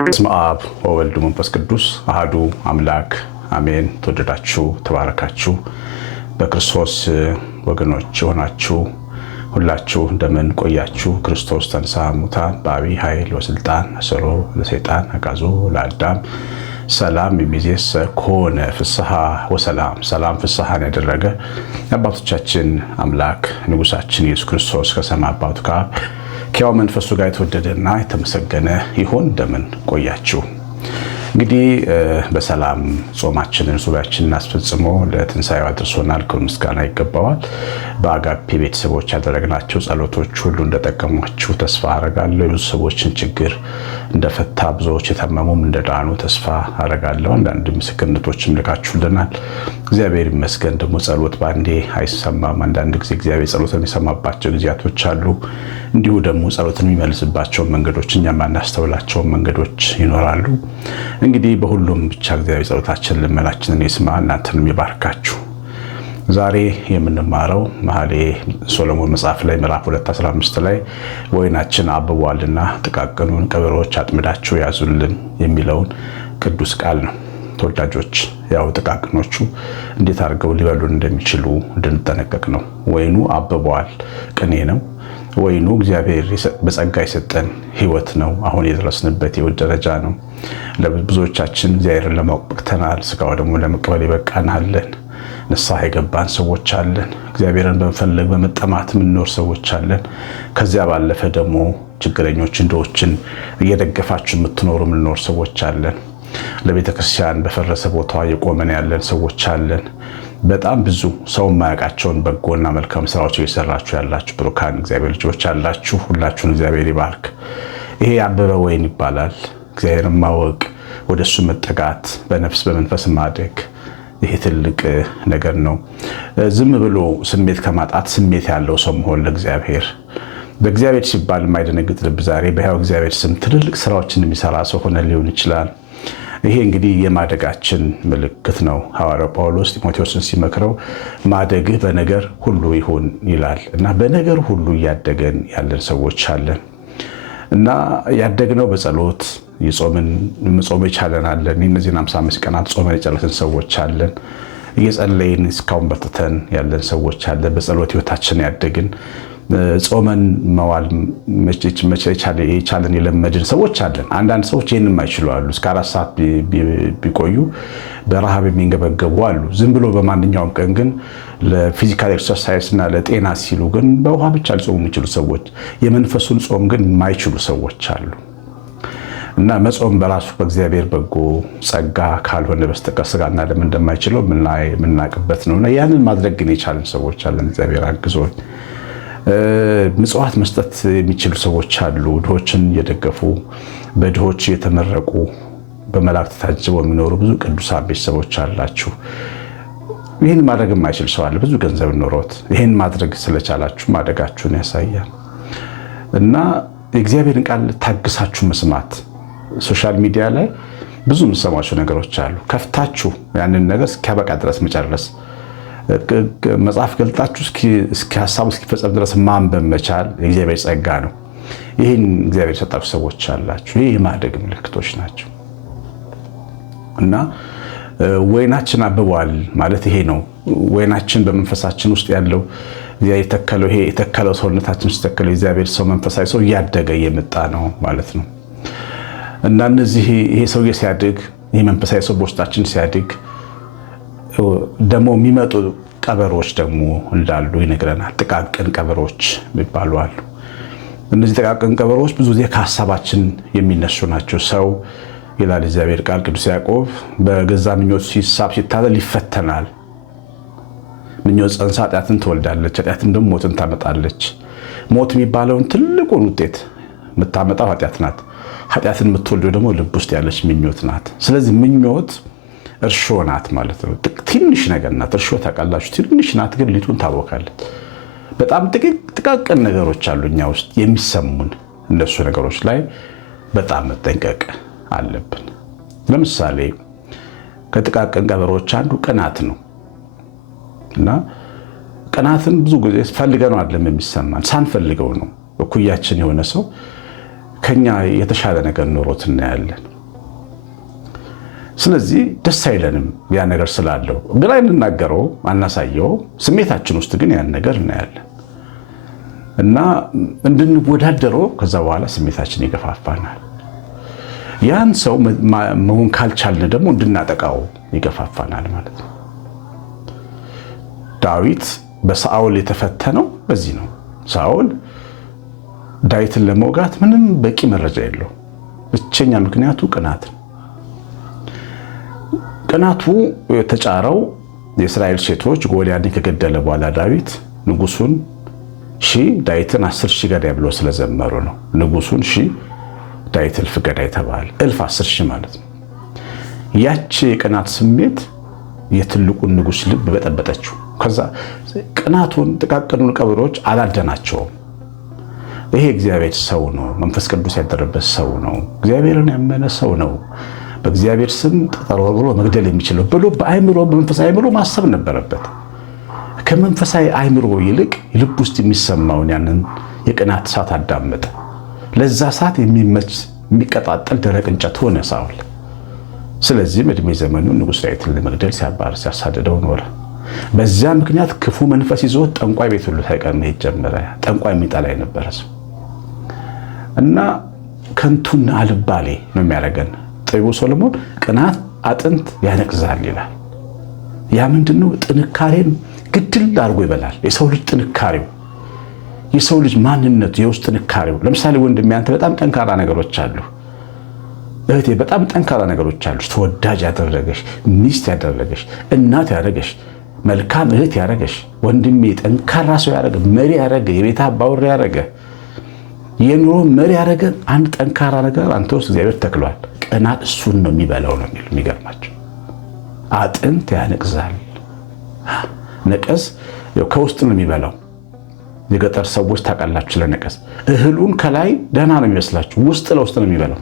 በስመ አብ ወወልድ ወመንፈስ ቅዱስ አሐዱ አምላክ አሜን። ተወደዳችሁ ተባረካችሁ በክርስቶስ ወገኖች ሆናችሁ ሁላችሁ እንደምን ቆያችሁ? ክርስቶስ ተንሥአ እሙታን በዐቢይ ኃይል ወሥልጣን አሰሮ ለሰይጣን አግዓዞ ለአዳም ሰላም የሚዜስ ኮነ ፍስሐ ወሰላም። ሰላም ፍስሐን ያደረገ የአባቶቻችን አምላክ ንጉሳችን ኢየሱስ ክርስቶስ ከሰማይ አባቱ ጋር ከሕያው መንፈሱ ጋር የተወደደና የተመሰገነ ይሁን። እንደምን ቆያችሁ? እንግዲህ በሰላም ጾማችንን ሱባኤያችንን አስፈጽሞ ለትንሣኤው አድርሶናል። ክብር ምስጋና ይገባዋል። በአጋፔ ቤተሰቦች ያደረግናቸው ጸሎቶች ሁሉ እንደጠቀሟችሁ ተስፋ አረጋለሁ። የብዙ ሰዎችን ችግር እንደፈታ፣ ብዙዎች የታመሙም እንደዳኑ ተስፋ አረጋለሁ። አንዳንድ ምስክርነቶችም ልካችሁልናል። እግዚአብሔር ይመስገን። ደግሞ ጸሎት ባንዴ አይሰማም። አንዳንድ ጊዜ እግዚአብሔር ጸሎትን የሚሰማባቸው ጊዜያቶች አሉ። እንዲሁ ደግሞ ጸሎትን የሚመልስባቸው መንገዶች፣ እኛ ማናስተውላቸው መንገዶች ይኖራሉ። እንግዲህ በሁሉም ብቻ እግዚአብሔር ጸሎታችንን ልመናችንን ይስማ፣ እናንተንም ይባርካችሁ። ዛሬ የምንማረው መኃልየ ሰሎሞን መጽሐፍ ላይ ምዕራፍ 2:15 ላይ ወይናችን አብቧልና ጥቃቅኑን ቀበሮች አጥምዳችሁ ያዙልን የሚለውን ቅዱስ ቃል ነው። ተወዳጆች፣ ያው ጥቃቅኖቹ እንዴት አድርገው ሊበሉን እንደሚችሉ እንድንጠነቀቅ ነው። ወይኑ አብቧል፣ ቅኔ ነው። ወይኑ እግዚአብሔር በጸጋ የሰጠን ሕይወት ነው። አሁን የደረስንበት የሕይወት ደረጃ ነው። ለብዙዎቻችን እግዚአብሔርን ለማወቅ በቅተናል። ሥጋው ደግሞ ለመቀበል የበቃናለን። ንስሐ የገባን ሰዎች አለን። እግዚአብሔርን በመፈለግ በመጠማት የምንኖር ሰዎች አለን። ከዚያ ባለፈ ደግሞ ችግረኞች ድሆችን እየደገፋችሁ የምትኖሩ የምንኖር ሰዎች አለን። ለቤተክርስቲያን በፈረሰ ቦታ የቆመን ያለን ሰዎች አለን። በጣም ብዙ ሰው የማያውቃቸውን በጎና መልካም ስራዎች እየሰራችሁ ያላችሁ ብሩካን እግዚአብሔር ልጆች አላችሁ። ሁላችሁን እግዚአብሔር ይባርክ። ይሄ ያበበ ወይን ይባላል። እግዚአብሔርን ማወቅ፣ ወደሱ መጠጋት፣ በነፍስ በመንፈስ ማደግ፣ ይሄ ትልቅ ነገር ነው። ዝም ብሎ ስሜት ከማጣት ስሜት ያለው ሰው መሆን ለእግዚአብሔር በእግዚአብሔር ሲባል የማይደነግጥ ልብ ዛሬ በሕያው እግዚአብሔር ስም ትልልቅ ስራዎችን የሚሰራ ሰው ሆነ ሊሆን ይችላል። ይሄ እንግዲህ የማደጋችን ምልክት ነው። ሐዋርያው ጳውሎስ ጢሞቴዎስን ሲመክረው ማደግህ በነገር ሁሉ ይሁን ይላል እና በነገር ሁሉ እያደገን ያለን ሰዎች አለን እና ያደግነው በጸሎት የጾምን መጾም የቻለን አለን። እነዚህን 55 ቀናት ጾመን የጨረስን ሰዎች አለን። እየጸለይን እስካሁን በርትተን ያለን ሰዎች አለን። በጸሎት ህይወታችን ያደግን ጾመን መዋል የቻለን የለመድን ሰዎች አለን። አንዳንድ ሰዎች ይህን የማይችሉ አሉ። እስከ 4 ሰዓት ቢቆዩ በረሃብ የሚንገበገቡ አሉ። ዝም ብሎ በማንኛውም ቀን ግን ለፊዚካል ኤክሰርሳይዝ እና ለጤና ሲሉ ግን በውሃ ብቻ ሊጾሙ የሚችሉ ሰዎች፣ የመንፈሱን ጾም ግን የማይችሉ ሰዎች አሉ እና መጾም በራሱ በእግዚአብሔር በጎ ጸጋ ካልሆነ በስተቀር ስጋና ደም እንደማይችለው የምናውቅበት ነው እና ያንን ማድረግ ግን የቻለን ሰዎች አለን። እግዚአብሔር አግዞን ምጽዋት መስጠት የሚችሉ ሰዎች አሉ። ድሆችን እየደገፉ በድሆች የተመረቁ በመላእክት ታጅበው የሚኖሩ ብዙ ቅዱሳን ቤተሰቦች አላችሁ። ይህን ማድረግ የማይችል ሰው አለ፣ ብዙ ገንዘብ ኖሮት። ይህን ማድረግ ስለቻላችሁ ማደጋችሁን ያሳያል እና የእግዚአብሔርን ቃል ታግሳችሁ መስማት። ሶሻል ሚዲያ ላይ ብዙ የምሰማቸው ነገሮች አሉ። ከፍታችሁ ያንን ነገር እስኪያበቃ ድረስ መጨረስ፣ መጽሐፍ ገልጣችሁ እስኪ ሀሳቡ እስኪፈጸም ድረስ ማንበብ መቻል የእግዚአብሔር ጸጋ ነው። ይህን እግዚአብሔር የሰጣችሁ ሰዎች አላችሁ። ይህ የማደግ ምልክቶች ናቸው እና ወይናችን አብቧል ማለት ይሄ ነው። ወይናችን በመንፈሳችን ውስጥ ያለው የተከለው ይሄ የተከለው ሰውነታችን ውስጥ የተከለው የእግዚአብሔር ሰው መንፈሳዊ ሰው እያደገ እየመጣ ነው ማለት ነው እና እነዚህ ይሄ ሰውዬ ሲያድግ፣ ይሄ መንፈሳዊ ሰው በውስጣችን ሲያድግ ደግሞ የሚመጡ ቀበሮች ደግሞ እንዳሉ ይነግረናል። ጥቃቅን ቀበሮች የሚባሉ አሉ። እነዚህ ጥቃቅን ቀበሮች ብዙ ጊዜ ከሀሳባችን የሚነሱ ናቸው። ሰው ይላል እግዚአብሔር ቃል ቅዱስ ያዕቆብ በገዛ ምኞት ሲሳብ ሲታለል ይፈተናል። ምኞት ጸንሳ ኃጢአትን ትወልዳለች፣ ኃጢአትም ደግሞ ሞትን ታመጣለች። ሞት የሚባለውን ትልቁን ውጤት የምታመጣው ኃጢአት ናት። ኃጢአትን የምትወልደው ደግሞ ልብ ውስጥ ያለች ምኞት ናት። ስለዚህ ምኞት እርሾ ናት ማለት ነው። ትንሽ ነገር ናት። እርሾ ታውቃላችሁ፣ ትንሽ ናት፣ ግን ሊጡን ታቦካለች። በጣም ጥቃቅን ነገሮች አሉ እኛ ውስጥ የሚሰሙን። እነሱ ነገሮች ላይ በጣም መጠንቀቅ አለብን። ለምሳሌ ከጥቃቅን ቀበሮች አንዱ ቅናት ነው እና ቅናትን ብዙ ጊዜ ፈልገነው አይደለም የሚሰማን፣ ሳንፈልገው ነው። እኩያችን የሆነ ሰው ከኛ የተሻለ ነገር ኖሮት እናያለን። ስለዚህ ደስ አይለንም ያ ነገር ስላለው፣ ግን አይንናገረው፣ አናሳየው። ስሜታችን ውስጥ ግን ያን ነገር እናያለን እና እንድንወዳደረው ከዛ በኋላ ስሜታችን ይገፋፋናል። ያን ሰው መሆን ካልቻልን ደግሞ እንድናጠቃው ይገፋፋናል ማለት ነው። ዳዊት በሳኦል የተፈተነው በዚህ ነው። ሳኦል ዳዊትን ለመውጋት ምንም በቂ መረጃ የለው። ብቸኛ ምክንያቱ ቅናት ነው። ቅናቱ የተጫረው የእስራኤል ሴቶች ጎልያድን ከገደለ በኋላ ዳዊት ንጉሱን ዳዊትን 10,000 ገዳይ ብሎ ስለዘመሩ ነው። ንጉሱን ዳዊት እልፍ ገዳይ ተባለ። እልፍ 10,000 ማለት ነው። ያቺ የቅናት ስሜት የትልቁን ንጉስ ልብ በጠበጠችው። ከዛ ቅናቱን ጥቃቅኑን ቀበሮች አላደናቸውም። ይሄ እግዚአብሔር ሰው ነው፣ መንፈስ ቅዱስ ያደረበት ሰው ነው፣ እግዚአብሔርን ያመነ ሰው ነው፣ በእግዚአብሔር ስም ተጠራርሮ መግደል የሚችለው ብሎ በአይምሮ በመንፈሳዊ አይምሮ ማሰብ ነበረበት። ከመንፈሳዊ አይምሮ ይልቅ ልብ ውስጥ የሚሰማውን ያንን የቅናት እሳት አዳመጠ። ለዛ እሳት የሚመች የሚቀጣጠል ደረቅ እንጨት ሆነ ሳኦል። ስለዚህም እድሜ ዘመኑን ንጉሥ ዳዊትን ለመግደል ሲያባርር ሲያሳድደው ኖረ። በዚያ ምክንያት ክፉ መንፈስ ይዞት ጠንቋይ ቤት ሁሉ ሳይቀር መሄድ ጀመረ። ጠንቋይ የሚጠላ የነበረ ሰው እና ከንቱና አልባሌ ነው የሚያደርገን። ጠቢቡ ሰሎሞን ቅናት አጥንት ያነቅዛል ይላል። ያ ምንድነው? ጥንካሬን ግድል አድርጎ ይበላል። የሰው ልጅ ጥንካሬው፣ የሰው ልጅ ማንነቱ፣ የውስጥ ጥንካሬው። ለምሳሌ ወንድሜ አንተ በጣም ጠንካራ ነገሮች አሉ፣ እህቴ በጣም ጠንካራ ነገሮች አሉ። ተወዳጅ ያደረገሽ፣ ሚስት ያደረገሽ፣ እናት ያደረገሽ፣ መልካም እህት ያደረገሽ፣ ወንድሜ ጠንካራ ሰው ያደረገ፣ መሪ ያደረገ፣ የቤት አባወራ ያደረገ፣ የኑሮ መሪ ያደረገ አንድ ጠንካራ ነገር አንተ ውስጥ እግዚአብሔር ተክሏል። ቅናት እሱን ነው የሚበላው ነው የሚል። የሚገርማቸው አጥንት ያነቅዛል። ነቀዝ ከውስጥ ነው የሚበላው። የገጠር ሰዎች ታውቃላችሁ፣ ለነቀዝ እህሉን ከላይ ደህና ነው የሚመስላችሁ፣ ውስጥ ለውስጥ ነው የሚበላው።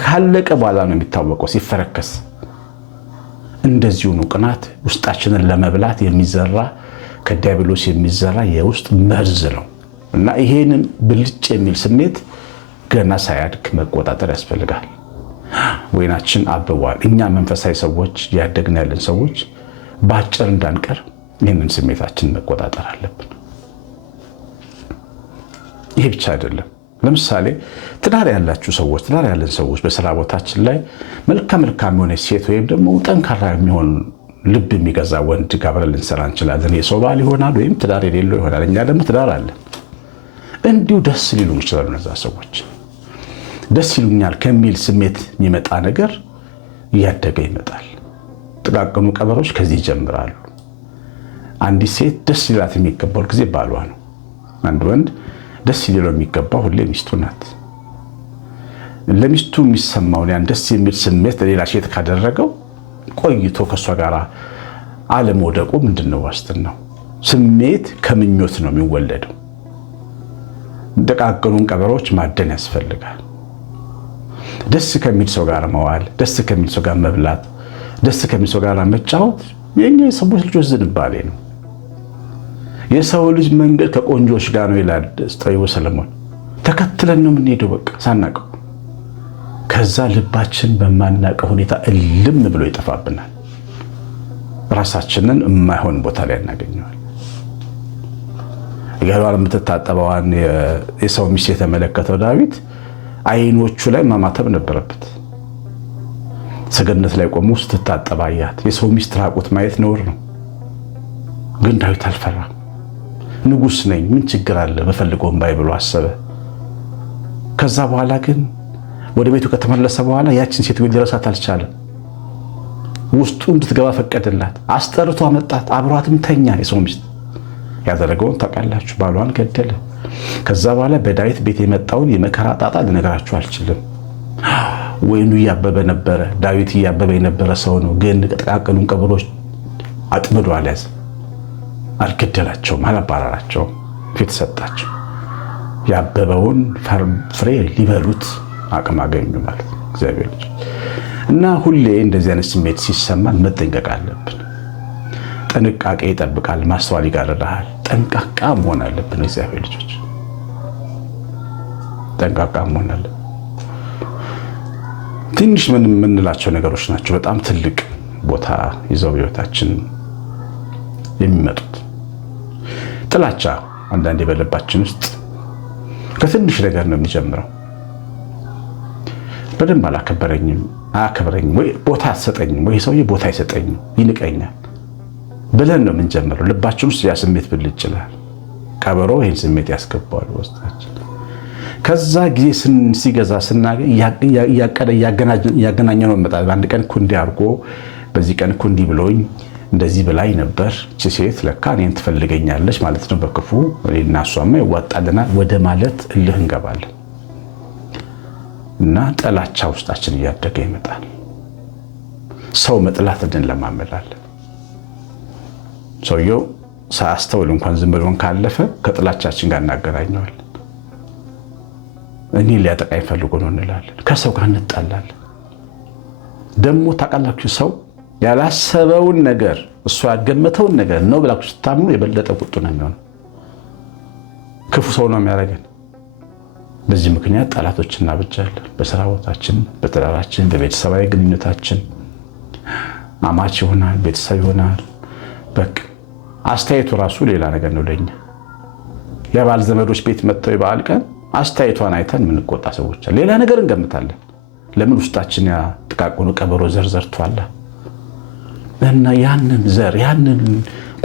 ካለቀ በኋላ ነው የሚታወቀው ሲፈረከስ። እንደዚሁ ነው ቅናት ውስጣችንን ለመብላት የሚዘራ ከዲያብሎስ የሚዘራ የውስጥ መርዝ ነው እና ይሄንን ብልጭ የሚል ስሜት ገና ሳያድግ መቆጣጠር ያስፈልጋል። ወይናችን አብቧል። እኛ መንፈሳዊ ሰዎች ያደግን ያለን ሰዎች በአጭር እንዳንቀር ይህንን ስሜታችን መቆጣጠር አለብን። ይሄ ብቻ አይደለም። ለምሳሌ ትዳር ያላችሁ ሰዎች፣ ትዳር ያለን ሰዎች በስራ ቦታችን ላይ መልካም የሆነ ሴት ወይም ደግሞ ጠንካራ የሚሆን ልብ የሚገዛ ወንድ ጋር አብረን ልንሰራ እንችላለን። የሰው ባል ይሆናል ወይም ትዳር የሌለው ይሆናል። እኛ ደግሞ ትዳር አለን። እንዲሁ ደስ ሊሉ ይችላሉ። እነዛ ሰዎች ደስ ይሉኛል ከሚል ስሜት የሚመጣ ነገር እያደገ ይመጣል። ጥቃቅኑ ቀበሮች ከዚህ ይጀምራሉ። አንዲት ሴት ደስ ሊላት የሚገባው ጊዜ ባሏ ነው። አንድ ወንድ ደስ ሊለው የሚገባው ሁሌ ሚስቱ ናት። ለሚስቱ የሚሰማውን ያን ደስ የሚል ስሜት ለሌላ ሴት ካደረገው ቆይቶ ከእሷ ጋር አለመውደቁ ምንድነው ዋስትናው? ስሜት ከምኞት ነው የሚወለደው። ጥቃቅኑን ቀበሮች ማደን ያስፈልጋል። ደስ ከሚል ሰው ጋር መዋል፣ ደስ ከሚል ሰው ጋር መብላት፣ ደስ ከሚል ሰው ጋር መጫወት የኛ የሰዎች ልጆች ዝንባሌ ነው። የሰው ልጅ መንገድ ከቆንጆች ጋር ነው ይላል ጠቢቡ ሰሎሞን። ተከትለን ነው የምንሄደው በቃ ሳናቀው። ከዛ ልባችን በማናቀው ሁኔታ እልም ብሎ ይጠፋብናል። ራሳችንን የማይሆን ቦታ ላይ እናገኘዋል። ገሏን የምትታጠበዋን የሰው ሚስት የተመለከተው ዳዊት አይኖቹ ላይ ማማተብ ነበረበት። ሰገነት ላይ ቆሞ ስትታጠብ አያት። የሰው ሚስት ራቁት ማየት ነውር ነው። ግን ዳዊት አልፈራም። ንጉስ ነኝ፣ ምን ችግር አለ በፈልገውም ባይ ብሎ አሰበ። ከዛ በኋላ ግን ወደ ቤቱ ከተመለሰ በኋላ ያችን ሴት ሊረሳት አልቻለም። ውስጡ እንድትገባ ፈቀደላት። አስጠርቶ አመጣት። አብሯትም ተኛ። የሰው ሚስት ያደረገውን ታውቃላችሁ። ባሏን ገደለ። ከዛ በኋላ በዳዊት ቤት የመጣውን የመከራ ጣጣ ልነግራችሁ አልችልም። ወይኑ እያበበ ነበረ። ዳዊት እያበበ የነበረ ሰው ነው። ግን ጥቃቅኑን ቀበሮች አጥምዶ አልያዘ። አልገደላቸውም፣ አላባረራቸውም። ፊት ሰጣቸው። ያበበውን ፍሬ ሊበሉት አቅም አገኙ ማለት ነው እግዚአብሔር ልጅ። እና ሁሌ እንደዚህ አይነት ስሜት ሲሰማን መጠንቀቅ አለብን። ጥንቃቄ ይጠብቃል፣ ማስተዋል ይጋርዳል። ጠንቃቃ መሆን አለብን። እግዚአብሔር ልጆች ጠንቃቃ መሆን አለብን። ትንሽ ምን የምንላቸው ነገሮች ናቸው በጣም ትልቅ ቦታ ይዘው ህይወታችን የሚመጡት። ጥላቻ አንዳንዴ በልባችን ውስጥ ከትንሽ ነገር ነው የሚጀምረው። በደንብ አላከበረኝም፣ አያከብረኝም፣ ወይ ቦታ አትሰጠኝም፣ ወይ ሰውዬ ቦታ አይሰጠኝም፣ ይንቀኛል ብለን ነው የምንጀምረው። ልባችን ውስጥ ያ ስሜት ብልጭ ይላል። ቀበሮ ይህን ስሜት ያስገባዋል ውስጣችን። ከዛ ጊዜ ሲገዛ ስናገኝ እያቀደ እያገናኘ ነው መጣ። አንድ ቀን እኮ እንዲህ አድርጎ በዚህ ቀን እኮ እንዲህ ብሎኝ እንደዚህ ብላኝ ነበር፣ እቺ ሴት ለካ እኔን ትፈልገኛለች ማለት ነው በክፉ፣ እና እሷማ ይዋጣልናል ወደ ማለት እልህ እንገባለን። እና ጥላቻ ውስጣችን እያደገ ይመጣል። ሰው መጥላት እንለማመዳለን። ሰውየው ሳያስተውል እንኳን ዝም ብሎን ካለፈ ከጥላቻችን ጋር እናገናኘዋለን። እኔ ሊያጠቃኝ ፈልጎ ነው እንላለን። ከሰው ጋር እንጣላለን። ደግሞ ታውቃላችሁ ሰው ያላሰበውን ነገር እሱ ያገመተውን ነገር ነው ብላችሁ ስታምኑ የበለጠ ቁጡ ነው የሚሆነው። ክፉ ሰው ነው የሚያደርገን። በዚህ ምክንያት ጠላቶች እናበጃለን። በስራ ቦታችን፣ በትዳራችን፣ በቤተሰባዊ ግንኙነታችን አማች ይሆናል፣ ቤተሰብ ይሆናል። በቃ አስተያየቱ ራሱ ሌላ ነገር ነው ለኛ። የባል ዘመዶች ቤት መጥተው የበዓል ቀን አስተያየቷን አይተን የምንቆጣ ሰዎች ሌላ ነገር እንገምታለን። ለምን? ውስጣችን ያ ጥቃቁኑ ቀበሮ ዘር ዘርቷል እና ያንን ዘር ያንን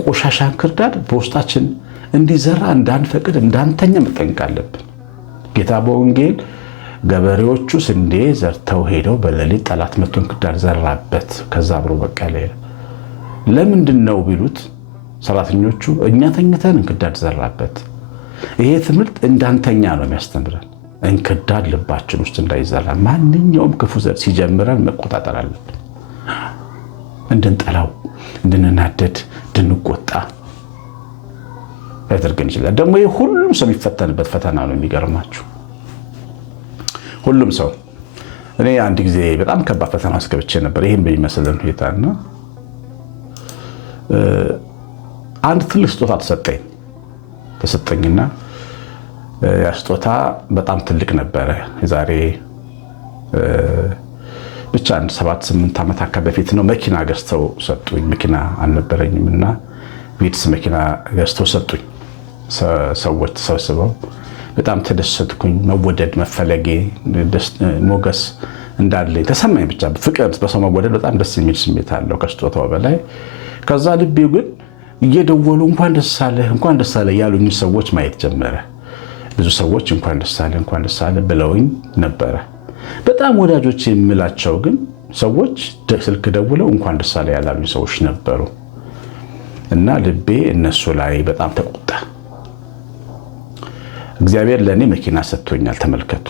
ቆሻሻን ክርዳድ በውስጣችን እንዲዘራ እንዳንፈቅድ እንዳንተኛ መጠንቀቅ አለብን። ጌታ በወንጌል ገበሬዎቹ ስንዴ ዘርተው ሄደው በሌሊት ጠላት መጥቶ እንክርዳድ ዘራበት፣ ከዛ አብሮ በቀለ። ለምንድን ነው ቢሉት ሰራተኞቹ እኛ ተኝተን እንክርዳድ ዘራበት። ይሄ ትምህርት እንዳንተኛ ነው የሚያስተምረን። እንክርዳድ ልባችን ውስጥ እንዳይዘራ ማንኛውም ክፉ ዘር ሲጀምረን መቆጣጠር አለብን። እንድንጠላው፣ እንድንናደድ፣ እንድንቆጣ ያደርገን ይችላል። ደግሞ ይሄ ሁሉም ሰው የሚፈተንበት ፈተና ነው። የሚገርማችሁ ሁሉም ሰው እኔ አንድ ጊዜ በጣም ከባድ ፈተና ውስጥ ገብቼ ነበር። ይሄን በሚመስል ሁኔታና አንድ ትልቅ ስጦታ ተሰጠኝና ያ ስጦታ በጣም ትልቅ ነበረ። የዛሬ ብቻ 7-8 ዓመት አካባቢ በፊት ነው። መኪና ገዝተው ሰጡኝ። መኪና አልነበረኝም እና ቪትስ መኪና ገዝተው ሰጡኝ። ሰዎች ተሰብስበው በጣም ተደሰትኩኝ። መወደድ፣ መፈለጌ፣ ሞገስ እንዳለኝ ተሰማኝ። ብቻ ፍቅር፣ በሰው መወደድ በጣም ደስ የሚል ስሜት አለው ከስጦታው በላይ። ከዛ ልቤው ግን እየደወሉ እንኳን ደስ አለ ያሉኝ ሰዎች ማየት ጀመረ። ብዙ ሰዎች እንኳን ደስ አለ ብለውኝ ነበረ። በጣም ወዳጆች የምላቸው ግን ሰዎች ስልክ ደውለው እንኳን ደስ አለ ያላሉኝ ሰዎች ነበሩ እና ልቤ እነሱ ላይ በጣም ተቆጣ። እግዚአብሔር ለእኔ መኪና ሰጥቶኛል። ተመልከቱ፣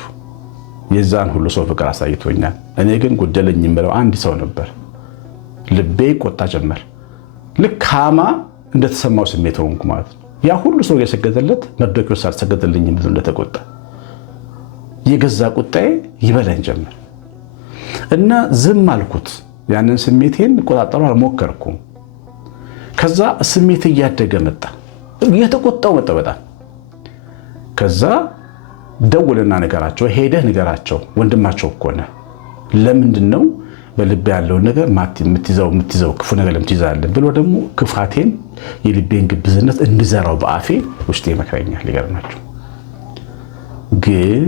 የዛን ሁሉ ሰው ፍቅር አሳይቶኛል። እኔ ግን ጎደለኝ የምለው አንድ ሰው ነበር። ልቤ ቆጣ ጀመር። ልክ ሃማ እንደተሰማው ስሜት ሆንኩ ማለት ነው። ያ ሁሉ ሰው የሰገደለት መርዶክዮስ አልሰገደልኝም ብሎ እንደተቆጣ የገዛ ቁጣዬ ይበላኝ ጀመር እና ዝም አልኩት። ያንን ስሜቴን ቆጣጠሩ አልሞከርኩም። ከዛ ስሜት እያደገ መጣ፣ እየተቆጣው መጣ በጣም። ከዛ ደውልና ንገራቸው፣ ሄደህ ንገራቸው፣ ወንድማቸው እኮ ነህ። ለምንድን ነው በልቤ ያለውን ነገር የምትይዘው ክፉ ነገር ለምትይዛለን ብሎ ደግሞ ክፋቴን፣ የልቤን ግብዝነት እንድዘራው በአፌ ውስጤ ይመክረኛል። ሊገርማችሁ ግን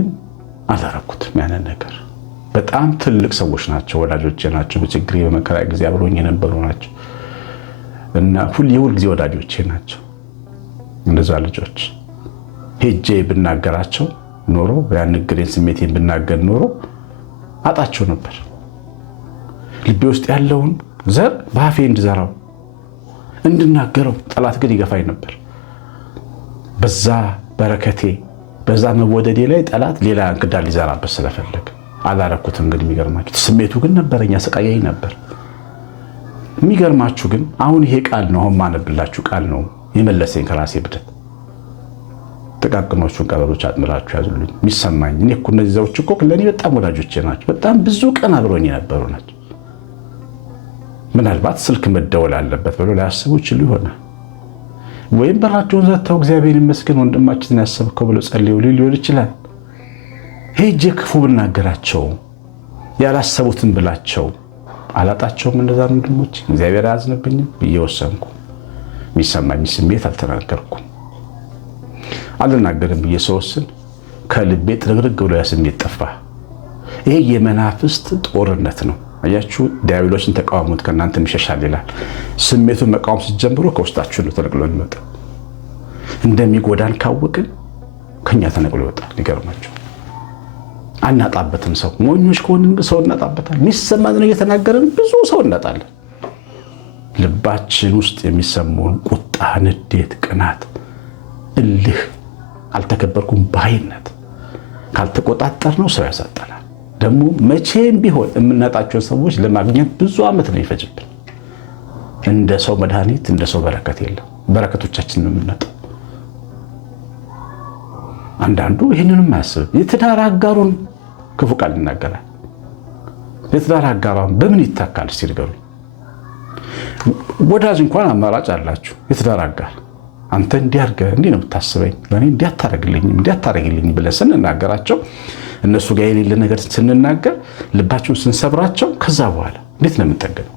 አላረኩትም ያንን ነገር። በጣም ትልቅ ሰዎች ናቸው፣ ወዳጆቼ ናቸው። በችግሬ በመከራ ጊዜ አብሮኝ የነበሩ ናቸው እና የሁል ጊዜ ወዳጆቼ ናቸው። እንደዛ ልጆች ሄጄ ብናገራቸው ኖሮ ያን ንግሬን ስሜቴን ብናገር ኖሮ አጣቸው ነበር። ልቤ ውስጥ ያለውን ዘር በአፌ እንድዘራው እንድናገረው ጠላት ግን ይገፋኝ ነበር። በዛ በረከቴ በዛ መወደዴ ላይ ጠላት ሌላ እንክርዳድ ሊዘራበት ስለፈለገ አላረኩትም። እንግዲህ የሚገርማችሁ ስሜቱ ግን ነበረኝ፣ ያሰቃየኝ ነበር። የሚገርማችሁ ግን አሁን ይሄ ቃል ነው፣ አሁን ማነብላችሁ ቃል ነው የመለሰኝ ከራሴ ብደት። ጥቃቅኖቹን ቀበሮች አጥምራችሁ ያዙልኝ የሚሰማኝ እኔ እኮ እነዚህ ሰዎች እኮ ለእኔ በጣም ወዳጆቼ ናቸው። በጣም ብዙ ቀን አብሮኝ የነበሩ ናቸው። ምናልባት ስልክ መደወል አለበት ብሎ ሊያስቡ ይችሉ ይሆናል። ወይም በራቸውን ዘግተው እግዚአብሔር ይመስገን ወንድማችንን ያሰብከው ብሎ ጸልዩ ሊሆን ይችላል። ሄጄ ክፉ ብናገራቸው ያላሰቡትን ብላቸው አላጣቸውም። እንደዛ ወንድሞች እግዚአብሔር አያዝንብኝም ብዬ ወሰንኩ። የሚሰማኝ ስሜት አልተናገርኩም። አልናገርም ብዬ ስወስን ከልቤ ጥርግርግ ብሎ ያ ስሜት ጠፋ። ይሄ የመናፍስት ጦርነት ነው። አያችሁ፣ ዲያብሎስን ተቃወሙት ከእናንተም ይሸሻል ይላል። ስሜቱን መቃወም ስትጀምሩ ከውስጣችሁ ነው ተነቅሎ የሚወጣው። እንደሚጎዳን ካወቅን ከኛ ተነቅሎ ይወጣል። ይገርማችሁ። አናጣበትም። ሰው ሞኞች ከሆንን ሰው እናጣበታል። የሚሰማን ነው እየተናገርን ብዙ ሰው እናጣለን። ልባችን ውስጥ የሚሰማውን ቁጣ፣ ንዴት፣ ቅናት፣ እልህ፣ አልተከበርኩም ባይነት ካልተቆጣጠር ነው ሰው ያሳጣናል። ደግሞ መቼም ቢሆን የምናጣቸውን ሰዎች ለማግኘት ብዙ ዓመት ነው ይፈጅብን። እንደ ሰው መድኃኒት፣ እንደ ሰው በረከት የለም። በረከቶቻችን ነው የምናጣው። አንዳንዱ ይህንንም አያስብም። የትዳር አጋሩን ክፉ ቃል ይናገራል። የትዳር አጋሯን በምን ይታካል እስቲ ንገሩኝ። ወዳጅ እንኳን አማራጭ አላችሁ። የትዳር አጋር አንተ እንዲያርገ እንዲህ ነው የምታስበኝ፣ ለኔ እንዲያታረግልኝ ብለን ስንናገራቸው እነሱ ጋር የሌለ ነገር ስንናገር ልባቸውን ስንሰብራቸው ከዛ በኋላ እንዴት ነው የምንጠገነው?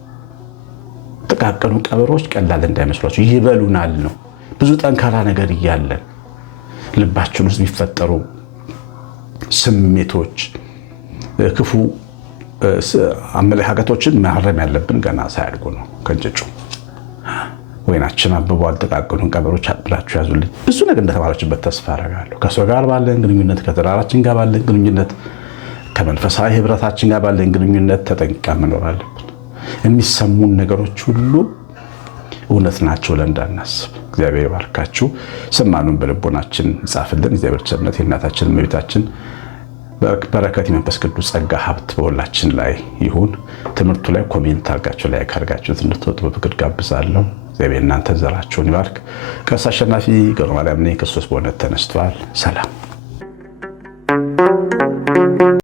ጥቃቅኑ ቀበሮች ቀላል እንዳይመስሏቸው ይበሉናል ነው። ብዙ ጠንካራ ነገር እያለን ልባችን ውስጥ የሚፈጠሩ ስሜቶች፣ ክፉ አመለካከቶችን ማረም ያለብን ገና ሳያድጉ ነው። ከእንጭጩ ወይናችን አብቧል፣ ጥቃቅኑን ቀበሮች አጥብላችሁ ያዙልኝ። ብዙ ነገር እንደተማራችሁበት ተስፋ አደርጋለሁ። ከሰው ጋር ባለን ግንኙነት፣ ከትዳራችን ጋር ባለን ግንኙነት፣ ከመንፈሳዊ ህብረታችን ጋር ባለን ግንኙነት ተጠንቅቀን መኖር አለብን። የሚሰሙን ነገሮች ሁሉ እውነት ናቸው ብለን እንዳናስብ። እግዚአብሔር ይባርካችሁ። ሰማኑን በልቦናችን ጻፍልን። እግዚአብሔር ቸርነት የእናታችን እመቤታችን በረከት የመንፈስ ቅዱስ ጸጋ ሀብት በሁላችን ላይ ይሁን። ትምህርቱ ላይ ኮሜንት አድርጋችሁ ላይ ካርጋችሁት እንድትወጡ በፍቅር ጋብዛለሁ። እግዚአብሔር እናንተን ዘራችሁን ይባርክ። ቀሲስ አሸናፊ ገብረማርያም ነኝ። ክርስቶስ በእውነት ተነስቷል። ሰላም